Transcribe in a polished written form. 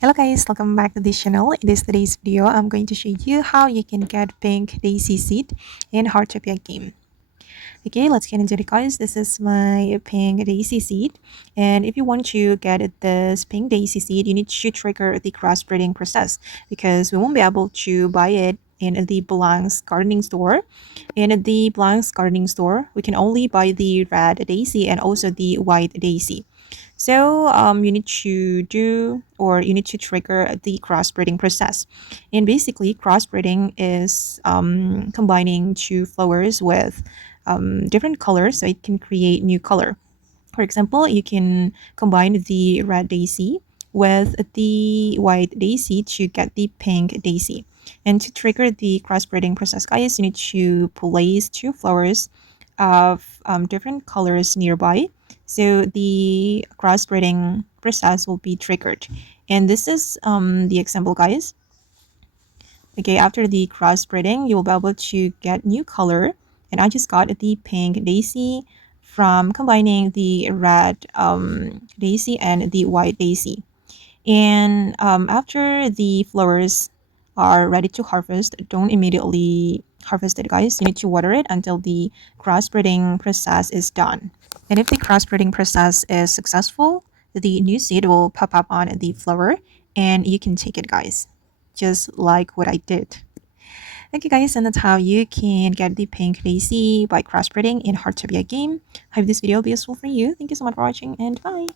Hello guys, welcome back to this channel. In today's video, I'm going to show you how you can get pink daisy seed in Heartopia game. Okay, let's get into it guys. This is my pink daisy seed. And if you want to get this pink daisy seed, you need to trigger the crossbreeding process because we won't be able to buy it in the Blanc's gardening store. In the Blanc's gardening store, we can only buy the red daisy and also the white daisy. So you need to do or you need to trigger the crossbreeding process. And basically, crossbreeding is combining two flowers with different colors so it can create new color. For example, you can combine the red daisy with the white daisy to get the pink daisy. And to trigger the crossbreeding process, guys, you need to place two flowers of different colors nearby. So the crossbreeding process will be triggered. And this is the example, guys. Okay, after the crossbreeding, you will be able to get new color. And I just got the pink daisy from combining the red daisy and the white daisy. And after the flowers are ready to harvest, don't immediately harvest it, guys. You need to water it until the crossbreeding process is done. And if the crossbreeding process is successful, the new seed will pop up on the flower and you can take it, guys. Just like what I did. Okay, guys, and that's how you can get the pink daisy by crossbreeding in Heartopia game. I hope this video will be useful for you. Thank you so much for watching and bye.